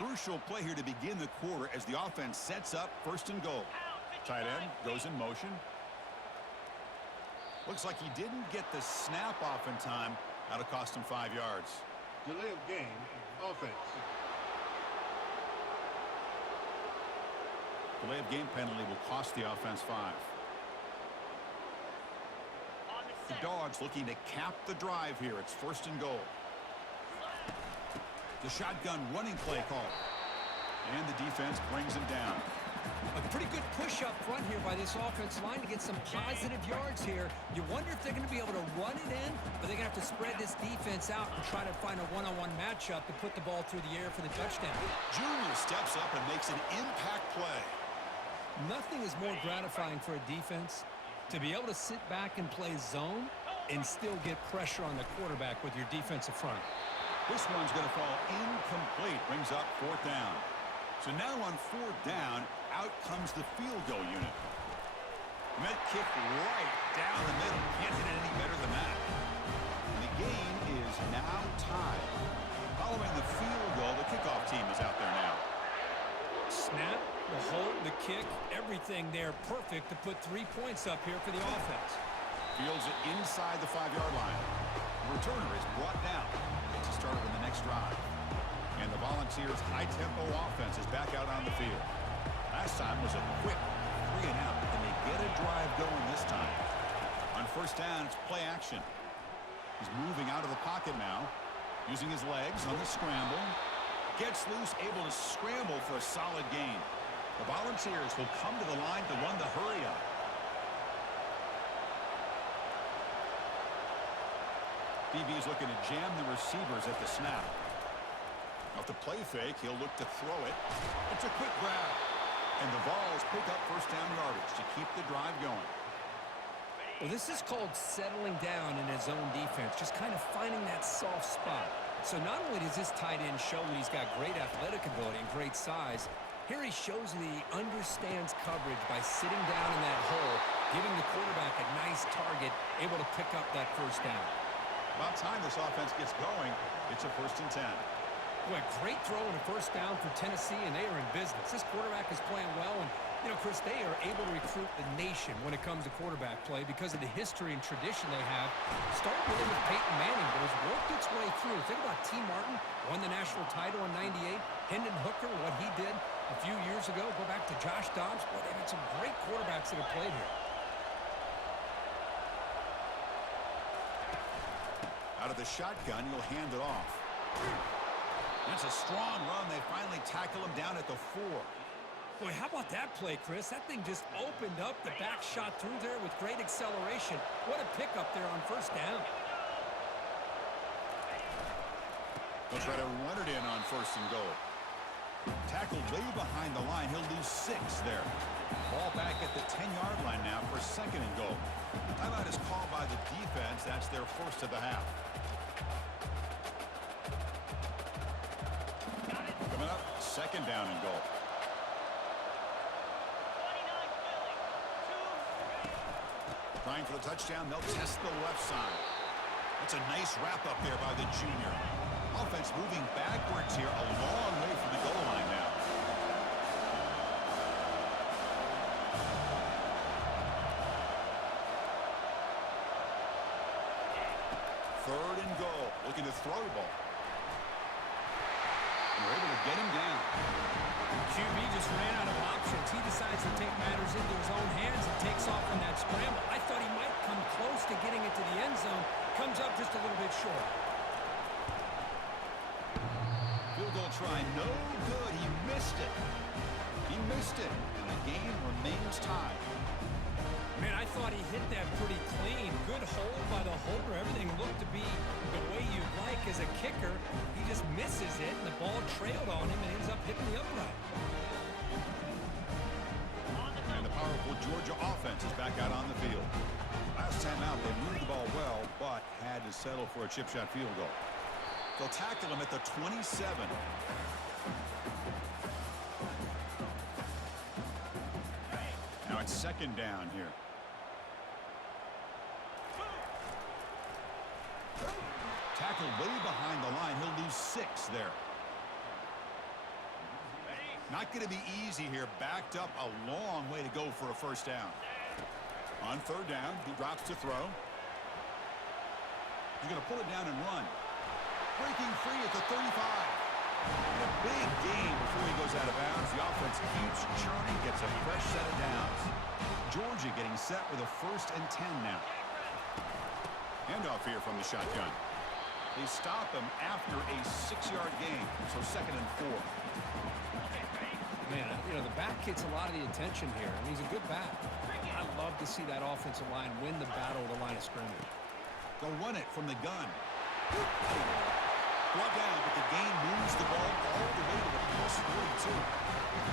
Crucial play here to begin the quarter as the offense sets up 1st and goal. Tight end goes in motion. Looks like he didn't get the snap off in time. That'll cost him 5 yards. Delay of game, offense. Delay of game penalty will cost the offense 5. The Dogs looking to cap the drive here. It's 1st and goal. The shotgun running play call. And the defense brings him down. A pretty good push up front here by this offensive line to get some positive yards here. You wonder if they're going to be able to run it in, but they're going to have to spread this defense out and try to find a one-on-one matchup to put the ball through the air for the touchdown. Junior steps up and makes an impact play. Nothing is more gratifying for a defense to be able to sit back and play zone and still get pressure on the quarterback with your defensive front. This one's going to fall incomplete. Brings up 4th down. So now on 4th down, out comes the field goal unit. Met kick right down the middle. Can't hit it any better than that. And the game is now tied. Following the field goal, the kickoff team is out there now. Snap, the hold, the kick, everything there perfect to put 3 points up here for the offense. Fields it inside the 5-yard line. The returner is brought down. Gets it started on the next drive. And the Volunteers' high-tempo offense is back out on the field. Last time was a quick 3 and out, and they get a drive going this time. On 1st down, it's play action. He's moving out of the pocket now, using his legs on the scramble. Gets loose, able to scramble for a solid gain. The Volunteers will come to the line to run the hurry-up. DB's looking to jam the receivers at the snap. Off the play fake, he'll look to throw it. It's a quick grab. And the Vols pick up 1st down yardage to keep the drive going. Well, this is called settling down in his own defense, just kind of finding that soft spot. So not only does this tight end show that he's got great athletic ability and great size, here he shows that he understands coverage by sitting down in that hole, giving the quarterback a nice target, able to pick up that 1st down. About time this offense gets going, it's a 1st and 10. Boy, great throw and a 1st down for Tennessee, and they are in business. This quarterback is playing well, and, you know, Chris, they are able to recruit the nation when it comes to quarterback play because of the history and tradition they have. Started really with Peyton Manning, but has worked its way through. Think about T. Martin, won the national title in '98. Hendon Hooker, what he did a few years ago. Go back to Josh Dobbs. Boy, they've had some great quarterbacks that have played here. Out of the shotgun, he'll hand it off. That's a strong run. They finally tackle him down at the 4. Boy, how about that play, Chris? That thing just opened up. The back shot through there with great acceleration. What a pickup there on 1st down. They'll try to run it in on 1st and goal. Tackled way behind the line. He'll lose 6 there. Ball back at the 10-yard line now for 2nd and goal. Timeout is called by the defense. That's their 1st of the half. Coming up, 2nd down and goal. Trying for the touchdown, they'll test the left side. That's a nice wrap up there by the junior. Offense moving backwards here, a long way from the goal line now. Third and goal, looking to throw the ball. And they're able to get him down. QB just ran out of options. He decides to take matters into his own hands and takes off on that scramble. I thought he might come close to getting it to the end zone. Comes up just a little bit short. Field goal try, no good. He missed it. He missed it, and the game remains tied. Man, I thought he hit that pretty clean. Good hold by the holder. Everything looked to be the way you'd like as a kicker. He just misses it, and the ball trailed on him and ends up hitting the upright. And the powerful Georgia offense is back out on the field. Last time out, they moved the ball well, but had to settle for a chip shot field goal. They'll tackle him at the 27. Now it's 2nd down here. Tackled way behind the line. He'll lose 6 there. Not going to be easy here. Backed up a long way to go for a first down. On third down, he drops to throw. He's going to pull it down and run. Breaking free at the 35. And a big gain before he goes out of bounds. The offense keeps churning, gets a fresh set of downs. Georgia getting set with a 1st and 10 now. Handoff here from the shotgun. They stop him after a 6-yard gain, so 2nd and 4. Man, you know, the back gets a lot of the attention here, and he's a good back. I love to see that offensive line win the battle of the line of scrimmage. They'll run it from the gun. Brought down, but the gain moves the ball all the way to the plus 42.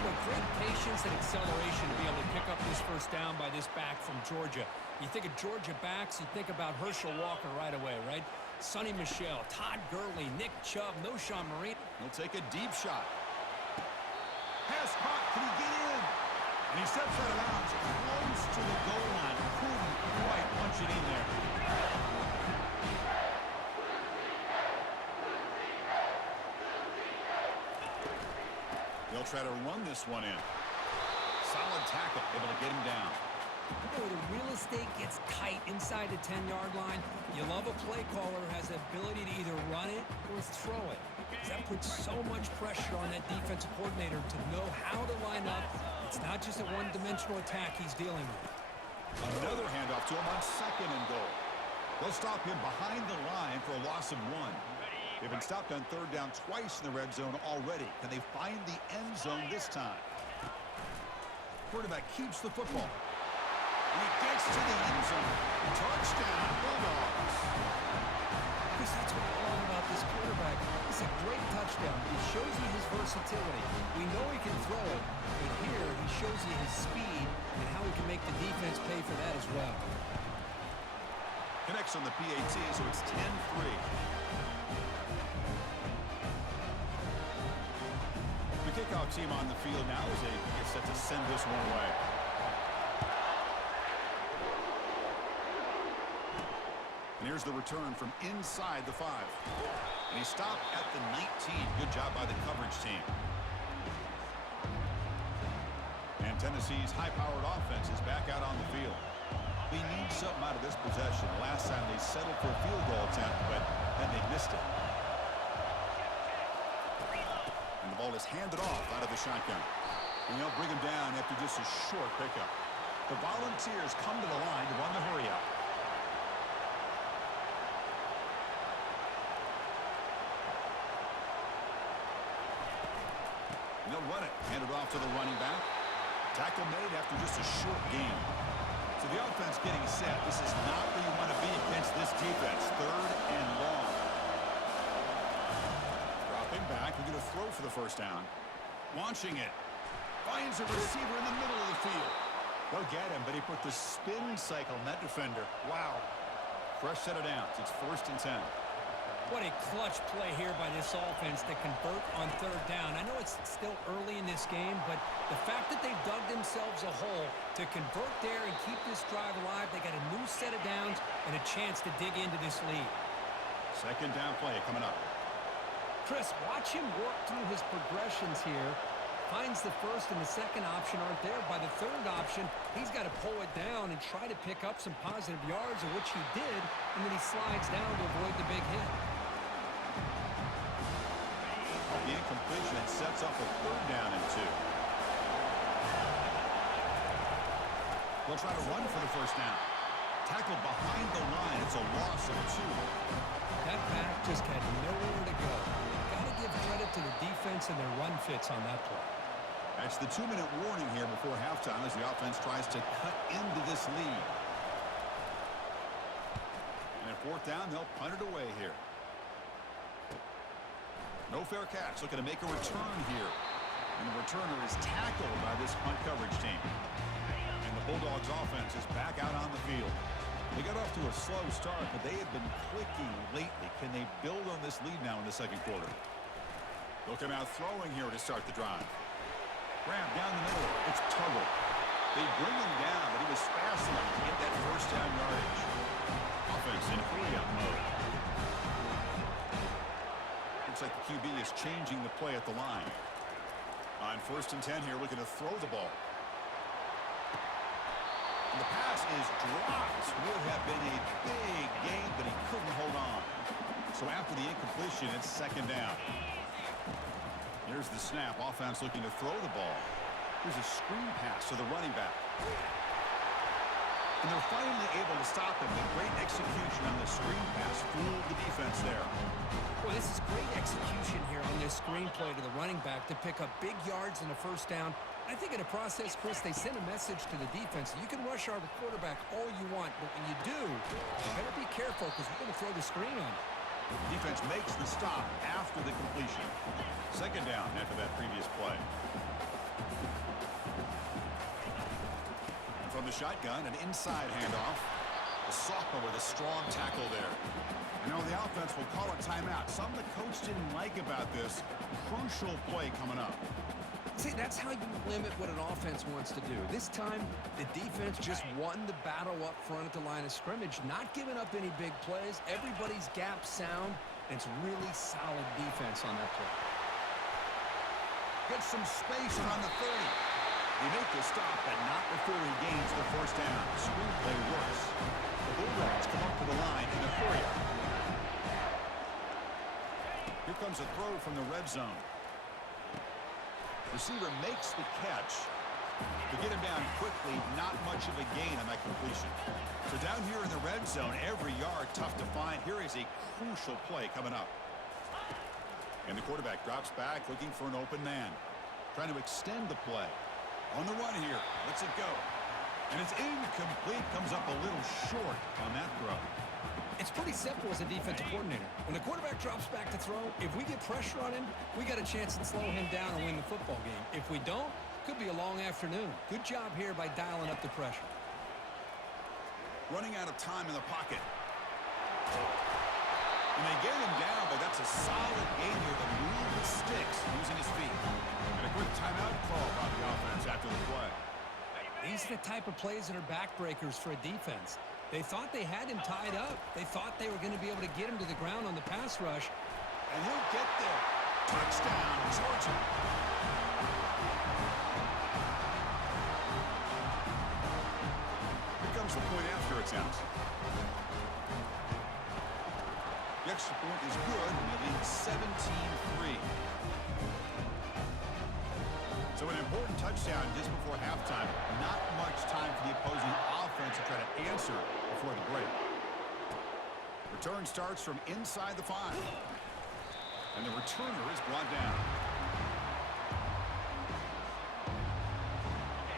Well, great patience and acceleration to be able to pick up this first down by this back from Georgia. You think of Georgia backs, you think about Herschel Walker right away, right? Sonny Michel, Todd Gurley, Nick Chubb, Knowshon Moreno. He'll take a deep shot. Pass caught. Can he get in? And he steps out of bounds close to the goal line. Couldn't quite punch it in there. They'll try to run this one in. Solid tackle, able to get him down. You know, the real estate gets tight inside the 10-yard line. You love a play caller who has the ability to either run it or throw it. That puts so much pressure on that defensive coordinator to know how to line up. It's not just a one-dimensional attack he's dealing with. Another handoff to him on 2nd and goal. They'll stop him behind the line for a loss of 1. They've been stopped on 3rd down twice in the red zone already. Can they find the end zone this time? Quarterback keeps the football. And he gets to the end zone. Touchdown, Bulldogs. Chris, that's what I love about this quarterback. It's a great touchdown. It shows you his versatility. We know he can throw it, but here he shows you his speed and how he can make the defense pay for that as well. Connects on the PAT, so it's 10-3. The kickoff team on the field now as they get set to send this one away. And here's the return from inside the 5. And he stopped at the 19. Good job by the coverage team. And Tennessee's high-powered offense is back out on the field. They need something out of this possession. Last time they settled for a field goal attempt, but then they missed it. And the ball is handed off out of the shotgun. And they'll bring him down after just a short pickup. The Volunteers come to the line to run the hurry-up. And they'll run it. Handed off to the running back. Tackle made after just a short gain. So the offense getting set. This is not where you want to be against this defense. 3rd and long. Dropping back. We're going to throw for the first down. Launching it. Finds a receiver in the middle of the field. They'll get him, but he put the spin cycle on that defender. Wow. Fresh set of downs. It's 1st and 10. What a clutch play here by this offense to convert on 3rd down. I know it's still early in this game, but the fact that they've dug themselves a hole to convert there and keep this drive alive, they got a new set of downs and a chance to dig into this lead. 2nd down play coming up. Chris, watch him work through his progressions here. Finds the 1st and the 2nd option aren't there. By the 3rd option, he's got to pull it down and try to pick up some positive yards, of which he did, and then he slides down to avoid the big hit. The incompletion and sets up a 3rd down and 2. They'll try to run for the first down. Tackled behind the line. It's a loss of 2. That back just had nowhere to go. Got to give credit to the defense and their run fits on that play. That's the 2-minute warning here before halftime as the offense tries to cut into this lead. And at 4th down, they'll punt it away here. No fair catch. Looking to make a return here. And the returner is tackled by this punt coverage team. And the Bulldogs offense is back out on the field. They got off to a slow start, but they have been clicking lately. Can they build on this lead now in the 2nd quarter? They'll come out throwing here to start the drive. Grab down the middle. It's Tuggle. They bring him down, but he was fast enough to get that 1st down yardage. Offense in hurry-up mode. Looks like the QB is changing the play at the line. On 1st and 10 here, looking to throw the ball. And the pass is dropped. Would have been a big gain, but he couldn't hold on. So after the incompletion, it's 2nd down. Here's the snap. Offense looking to throw the ball. Here's a screen pass to the running back. And they're finally able to stop him. The great execution on the screen pass fooled the defense there. Well, this is great execution here on this screen play to the running back to pick up big yards and a 1st down. I think in the process, Chris, they send a message to the defense. You can rush our quarterback all you want, but when you do, you better be careful because we're going to throw the screen on you. Defense makes the stop after the completion. 2nd down after that previous play. From the shotgun, an inside handoff. The sophomore with a strong tackle there. You know, the offense will call a timeout. Something the coach didn't like about this. Crucial play coming up. See, that's how you limit what an offense wants to do. This time, the defense just won the battle up front at the line of scrimmage, not giving up any big plays. Everybody's gap sound, and it's really solid defense on that play. Gets some space around the 30. They make the stop, but not before he gains the 1st down. The screenplay works. The Bulldogs come up to the line in a hurry. Here comes a throw from the red zone. Receiver makes the catch. To get him down quickly, not much of a gain on that completion. So down here in the red zone, every yard tough to find. Here is a crucial play coming up. And the quarterback drops back, looking for an open man. Trying to extend the play. On the run here. Lets it go. And it's incomplete. Comes up a little short on that throw. It's pretty simple as a defensive coordinator. When the quarterback drops back to throw, if we get pressure on him, we got a chance to slow him down and win the football game. If we don't, could be a long afternoon. Good job here by dialing up the pressure. Running out of time in the pocket. And they get him down, but that's a solid game here to move the sticks using his feet. And a quick timeout call by the offense after the play. These are the type of plays that are backbreakers for a defense. They thought they had him tied up. They thought they were going to be able to get him to the ground on the pass rush. And he'll get there. Touchdown, Georgia. Here comes the point after attempt. The extra point is good, and they lead 17-3. So an important touchdown just before halftime. Not much time for the opposing offense to try to answer before the break. Return starts from inside the 5. And the returner is brought down.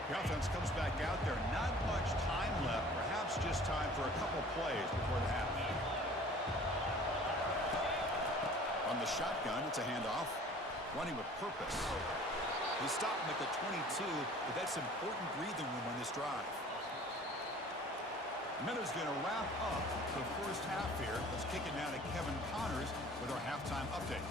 The offense comes back out there. Not much time left. Perhaps just time for a couple plays before the half. On the shotgun, it's a handoff. Running with purpose. He stopped him at the 22, but that's important breathing room on this drive. Miller's going to wrap up the first half here. Let's kick it now to Kevin Connors with our halftime update.